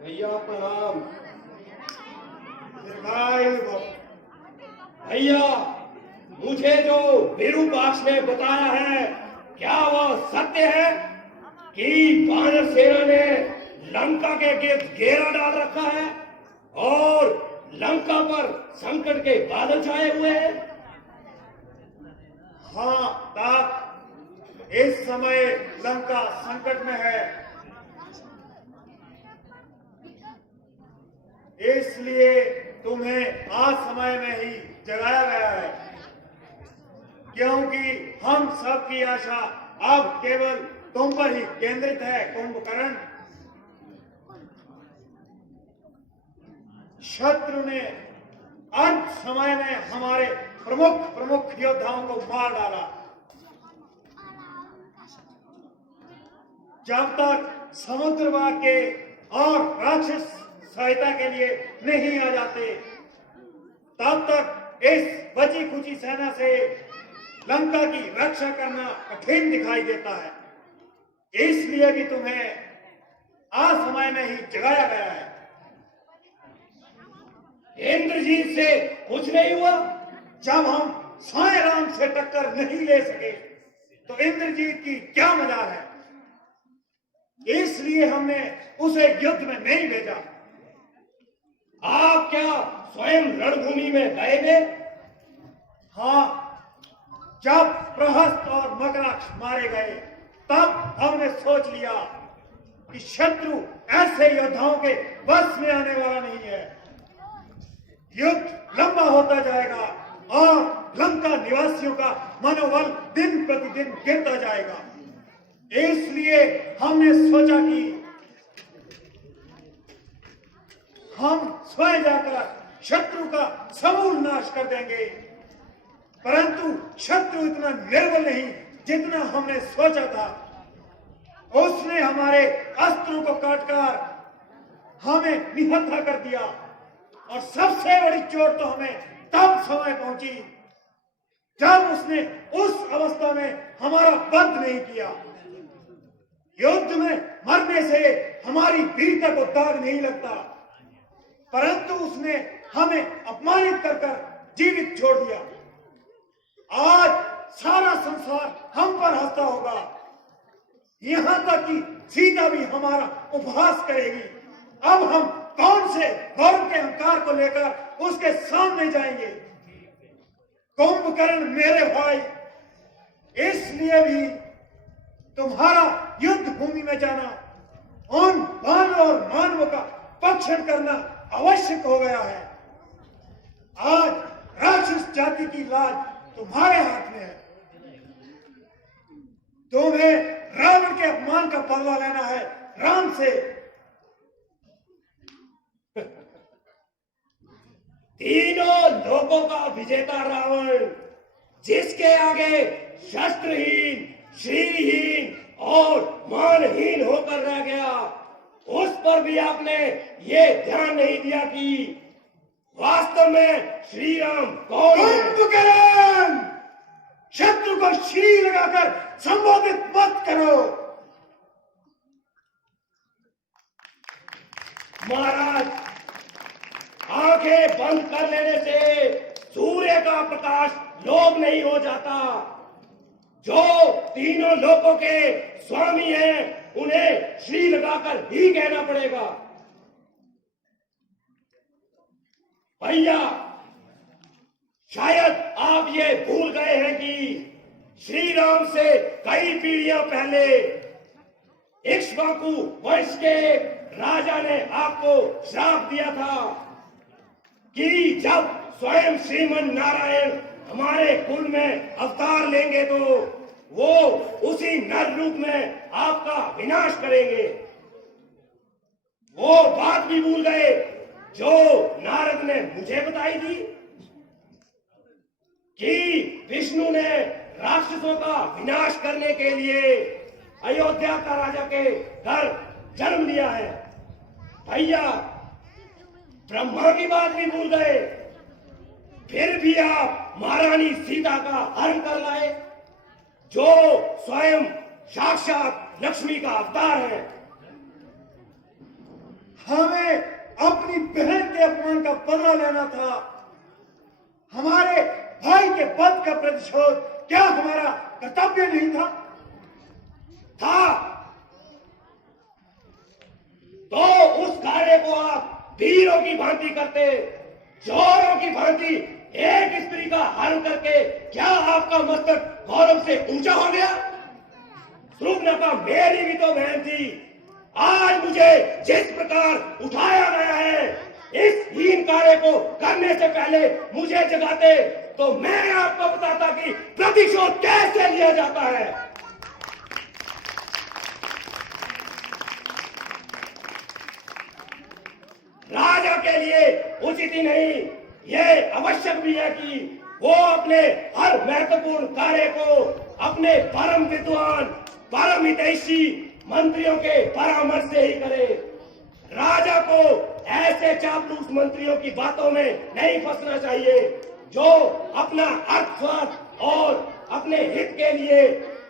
भैया प्रणाम। दीर्घायु। भैया मुझे जो विरूपाक्ष ने बताया है क्या वह सत्य है कि वानर सेना ने लंका के गिर्द घेरा डाल रखा है और लंका पर संकट के बादल छाए हुए हैं? हाँ तात, इस समय लंका संकट में है, इसलिए तुम्हें आज समय में ही जगाया गया है, क्योंकि हम सब की आशा अब केवल तुम पर ही केंद्रित है। कुंभकर्ण, शत्रु ने अंत समय में हमारे प्रमुख योद्धाओं को मार डाला। जब तक समुद्रवाग के और राक्षस सहायता के लिए नहीं आ जाते तब तक इस बची खुची सेना से लंका की रक्षा करना कठिन दिखाई देता है, इसलिए भी तुम्हें आज समय में ही जगाया गया है। इंद्रजीत से कुछ नहीं हुआ? जब हम साय राम से टक्कर नहीं ले सके तो इंद्रजीत की क्या मजाल है, इसलिए हमने उसे युद्ध में नहीं भेजा। आप क्या स्वयं रणभूमि में गए थे? हाँ, जब प्रहस्त और मकराक्ष मारे गए तब हमने सोच लिया कि शत्रु ऐसे योद्धाओं के बस में आने वाला नहीं है। युद्ध लंबा होता जाएगा और लंका निवासियों का मनोबल दिन प्रतिदिन गिरता जाएगा, इसलिए हमने सोचा कि हम स्वयं जाकर शत्रु का समूल नाश कर देंगे, परंतु शत्रु इतना निर्बल नहीं जितना हमने सोचा था। उसने हमारे अस्त्रों को काटकर हमें निहत्था कर दिया और सबसे बड़ी चोट तो हमें तब समय पहुंची जब उसने उस अवस्था में हमारा वध नहीं किया। युद्ध में मरने से हमारी वीरता को दाग नहीं लगता, परंतु उसने हमें अपमानित कर जीवित छोड़ दिया। आज सारा संसार हम पर हंसता होगा, यहां तक कि सीता भी हमारा उपहास करेगी। अब हम कौन से गौरव के अहंकार को लेकर उसके सामने जाएंगे? कुंभकर्ण मेरे भाई, इसलिए भी तुम्हारा युद्ध भूमि में जाना, उन मानव और मानव का पक्षण करना आवश्यक हो गया है। आज राक्षस जाति की लाज तुम्हारे हाथ में है। तुम्हें रावण के अपमान का बदला लेना है राम से। तीनों लोगों का विजेता रावण, जिसके आगे शस्त्रहीन, श्रीहीन और मानहीन होकर रह गया, उस पर भी आपने ये ध्यान नहीं दिया कि वास्तव में श्री राम कौन है। कुंभकर्ण, शत्रु को श्री लगाकर संबोधित मत करो। महाराज, आंखें बंद कर लेने से सूर्य का प्रकाश लोभ नहीं हो जाता। जो तीनों लोगों के स्वामी हैं उन्हें श्री लगाकर ही कहना पड़ेगा। भैया, शायद आप ये भूल गए हैं कि श्री राम से कई पीढ़ियां पहले इक्ष्वाकु वंश के राजा ने आपको श्राप दिया था कि जब स्वयं श्रीमन नारायण हमारे कुल में अवतार लेंगे तो वो उसी नर रूप में आपका विनाश करेंगे। वो बात भी भूल गए जो नारद ने मुझे बताई थी कि विष्णु ने राक्षसों का विनाश करने के लिए अयोध्या का राजा के घर जन्म लिया है। भैया, ब्रह्मा की बात भी भूल गए, फिर भी आप महारानी सीता का हरण कर लाए, जो स्वयं साक्षात लक्ष्मी का अवतार है। हमें बदला लेना था। हमारे भाई के वध का प्रतिशोध क्या हमारा कर्तव्य नहीं था? तो उस कार्य को आप वीरों की भांति करते, चोरों की भांति एक स्त्री का हरण करके क्या आपका मस्तक गौरव से ऊंचा हो गया? सुर्पनखा मेरी भी तो बहन थी। आज मुझे जिस प्रकार उठाया गया है, इस हीन कार्य को करने से पहले मुझे जगाते तो मैं आपको बताता कि प्रतिशोध कैसे लिया जाता है। राजा के लिए उचित ही नहीं, यह आवश्यक भी है कि वो अपने हर महत्वपूर्ण कार्य को अपने परम विद्वान, परम हितैषी मंत्रियों के परामर्श से ही करे। राजा को ऐसे चापलूस मंत्रियों की बातों में नहीं फंसना चाहिए जो अपना अर्थ स्वार्थ और अपने हित के लिए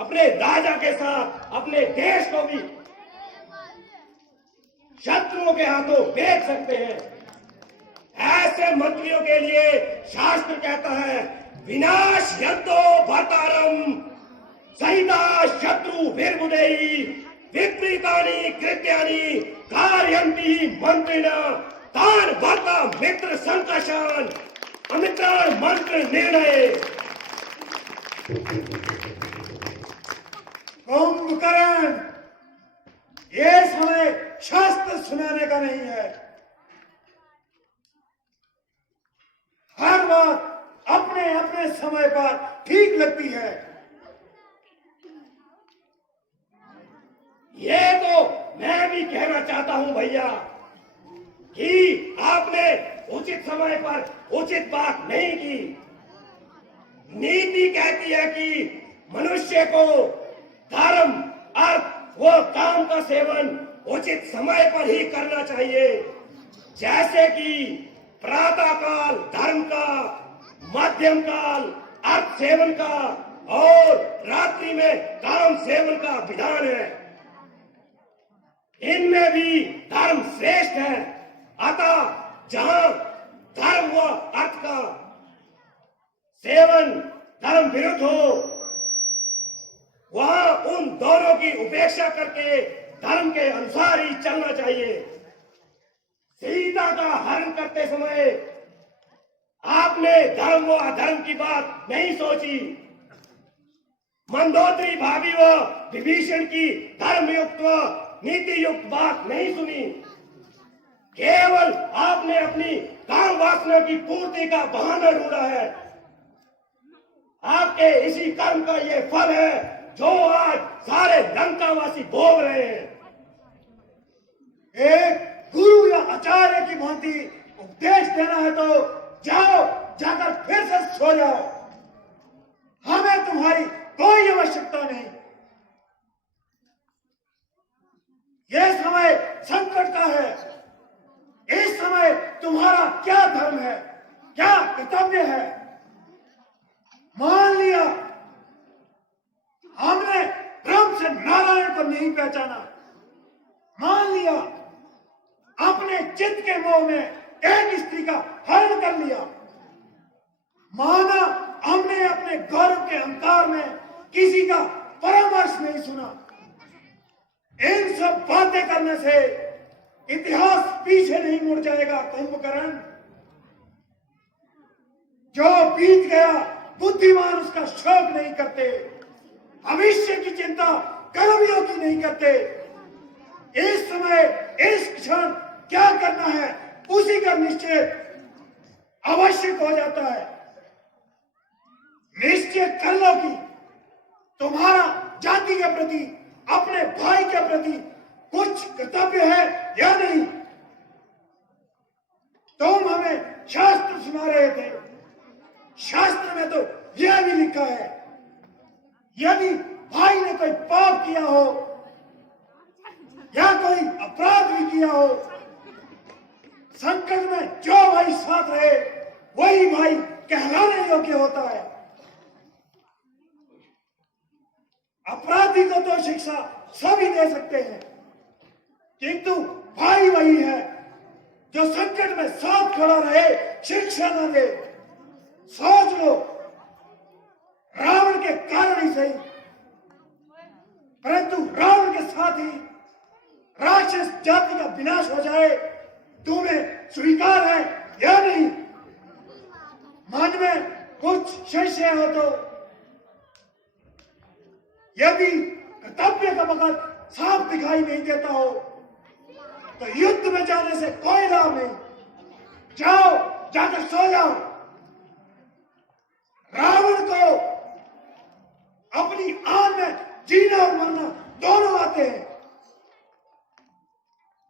अपने राजा के साथ अपने देश को भी शत्रुओं के हाथों बेच सकते हैं। ऐसे मंत्रियों के लिए शास्त्र कहता है, विनाश यंतो भर्तारम सहिता शत्रु वीरमुदेयी विपरीतानि कृत्यानि कारयन्ति मंत्रिणा तान भर्ता मित्र संकर्षण अमित्राण मंत्र निर्णय। कुंभकर्ण, ये समय शास्त्र सुनाने का नहीं है। हर बात अपने अपने समय पर ठीक लगती है। ये तो मैं भी कहना चाहता हूं भैया कि आपने उचित समय पर उचित बात नहीं की। नीति कहती है कि मनुष्य को धर्म, अर्थ व काम का सेवन उचित समय पर ही करना चाहिए। जैसे कि प्रातः काल धर्म का, मध्यम काल अर्थ सेवन का और रात्रि में काम सेवन का विधान है। इनमें भी धर्म श्रेष्ठ है। अतः जहां धर्म व अर्थ का सेवन धर्म विरुद्ध हो, वहां उन दोनों की उपेक्षा करके धर्म के अनुसार ही चलना चाहिए। सीता का हरण करते समय आपने धर्म व अधर्म की बात नहीं सोची। मंदोदरी भाभी व विभीषण की धर्मयुक्त व नीति युक्त बात नहीं सुनी। केवल आपने अपनी काम वासना की पूर्ति का बहाना ढूंढा है। आपके इसी कर्म का ये फल है जो आज सारे लंकावासी भोग रहे हैं। एक गुरु या आचार्य की भांति उपदेश देना है तो जाओ, जाकर फिर से सो जाओ। हमें तुम्हारी कोई आवश्यकता नहीं। यह समय संकट का है। इस समय तुम्हारा क्या धर्म है, क्या कर्तव्य है? मान लिया हमने ब्रह्म से नारायण को नहीं पहचाना। मान लिया अपने चित्त के मोह में एक स्त्री का हरण कर लिया। माना हमने अपने गौरव के अहंकार में किसी का परामर्श नहीं सुना। इन सब बातें करने से इतिहास पीछे नहीं मुड़ जाएगा कुंभकर्ण। जो बीत गया बुद्धिमान उसका शोक नहीं करते, भविष्य की चिंता कर्मियों की नहीं करते। इस समय इस क्षण क्या करना है उसी का निश्चय आवश्यक हो जाता है। निश्चय कर लो कि तुम्हारा जाति के प्रति, अपने भाई के प्रति कुछ कर्तव्य है या नहीं। तुम हमें शास्त्र सुना रहे थे। शास्त्र में तो यह भी लिखा है, यदि भाई ने कोई पाप किया हो या कोई अपराध भी किया हो, संकट में जो भाई साथ रहे वही भाई कहलाने योग्य होता है। अपराधी को तो शिक्षा सभी दे सकते हैं, किंतु भाई वही है जो संकट में साथ खड़ा रहे, शिक्षा न दे। सोच लो, रावण के कारण ही सही, परंतु रावण के साथ ही राक्षस जाति का विनाश हो जाए, तुम्हें स्वीकार है या नहीं? मन में कुछ संशय हो तो, यदि कर्तव्य का वक्त साफ दिखाई नहीं देता हो तो युद्ध में जाने से कोई लाभ नहीं। जाओ, जाकर सो जाओ। रावण को अपनी आन में जीना और मरना दोनों आते हैं।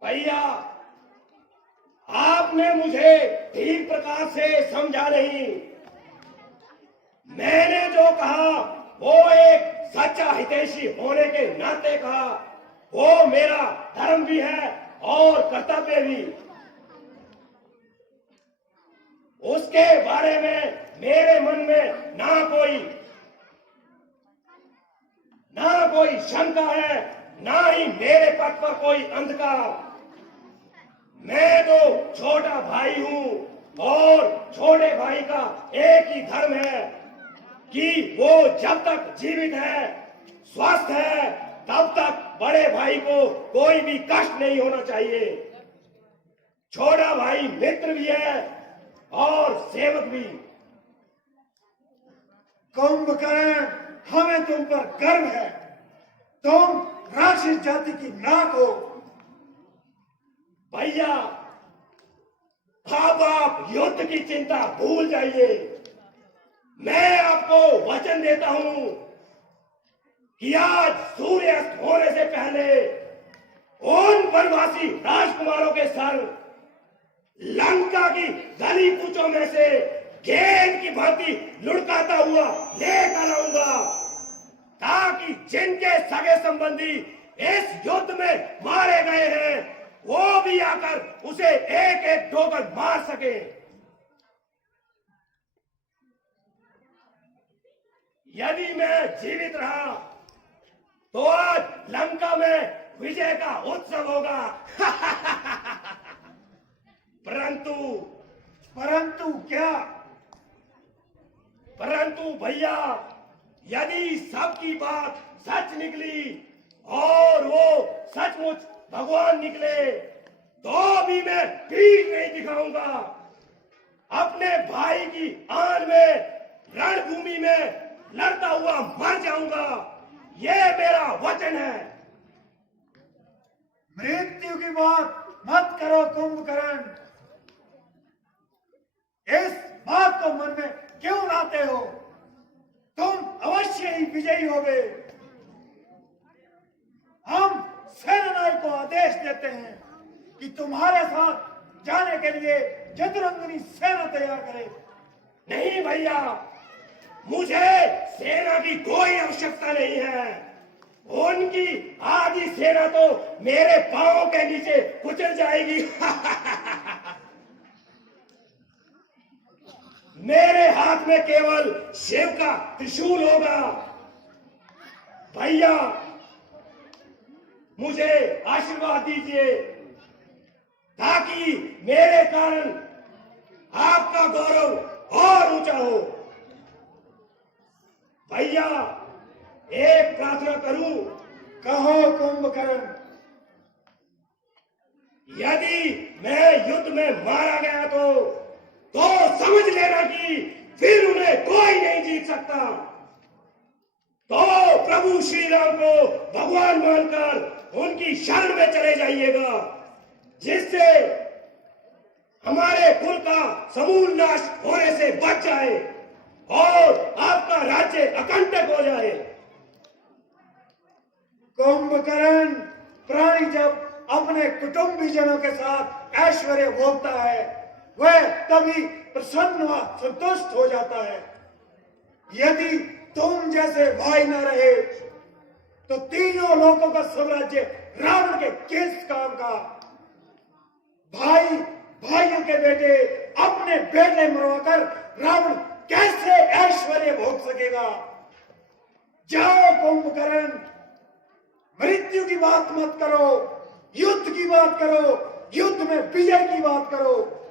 भैया, आपने मुझे ठीक प्रकार से समझा नहीं। मैंने जो कहा वो एक सच्चा हितैषी होने के नाते कहा। वो मेरा धर्म भी है और कर्तव्य भी। उसके बारे में मेरे मन में ना कोई शंका है, ना ही मेरे पथ पर कोई अंधकार। मैं तो छोटा भाई हूं और छोटे भाई का एक ही धर्म है कि वो जब तक जीवित है, स्वस्थ है, तब तक बड़े भाई को कोई भी कष्ट नहीं होना चाहिए। छोटा भाई मित्र भी है और सेवक भी। कुंभकर्ण, हमें तुम पर गर्व है। तुम राक्षस जाति की नाक हो। भैया, अब आप युद्ध की चिंता भूल जाइए। मैं आपको वचन देता हूं कि आज सूर्यास्त होने से पहले उन वनवासी राजकुमारों के सर लंका की गली कूचों में से गेंद की भांति लुढ़काता हुआ लेकर आऊंगा, ताकि जिनके सगे संबंधी इस युद्ध में मारे गए हैं वो भी आकर उसे एक एक ठोकर मार सके। यदि मैं जीवित रहा तो आज लंका में विजय का उत्सव होगा। परंतु क्या? परंतु भैया, यदि सबकी बात सच निकली और वो सचमुच भगवान निकले तो भी मैं पीठ नहीं दिखाऊंगा। अपने भाई की आन में रणभूमि में लड़ता हुआ मर जाऊंगा। ये मेरा वचन है। मृत्यु की बात मत करो कुंभकर्ण। इस बात को मन में क्यों लाते हो? तुम अवश्य ही विजयी होगे। हम सेनानायक को आदेश देते हैं कि तुम्हारे साथ जाने के लिए चतुरंगिनी सेना तैयार करे। नहीं भैया, मुझे सेना की कोई आवश्यकता नहीं है। उनकी आधी सेना तो मेरे पांवों के नीचे कुचल जाएगी। मेरे हाथ में केवल शिव का त्रिशूल होगा। भैया, मुझे आशीर्वाद दीजिए ताकि मेरे कारण आपका गौरव और ऊंचा हो। भैया, एक प्रार्थना करूं? कहो कुंभकर्ण। यदि मैं युद्ध में मारा गया तो समझ लेना कि फिर उन्हें कोई नहीं जीत सकता। तो प्रभु श्री राम को भगवान मानकर उनकी शरण में चले जाइएगा, जिससे हमारे कुल का समूल नाश होने से बच जाए और आपका राज्य अकंटक हो जाए। कुंभकर्ण, प्राणी जब अपने कुटुंबीजनों के साथ ऐश्वर्य भोगता है वह तभी प्रसन्न व संतुष्ट हो जाता है। यदि तुम जैसे भाई न रहे तो तीनों लोगों का साम्राज्य रावण के किस काम का? भाई भाइयों के बेटे अपने बेटे मरवाकर रावण कैसे ऐश्वर्य भोग सकेगा? जाओ कुंभकर्ण, मृत्यु की बात मत करो, युद्ध की बात करो। युद्ध में विजय की बात करो।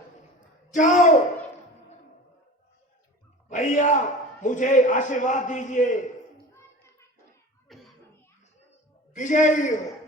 जाओ। भैया मुझे आशीर्वाद दीजिए। विजयी हो।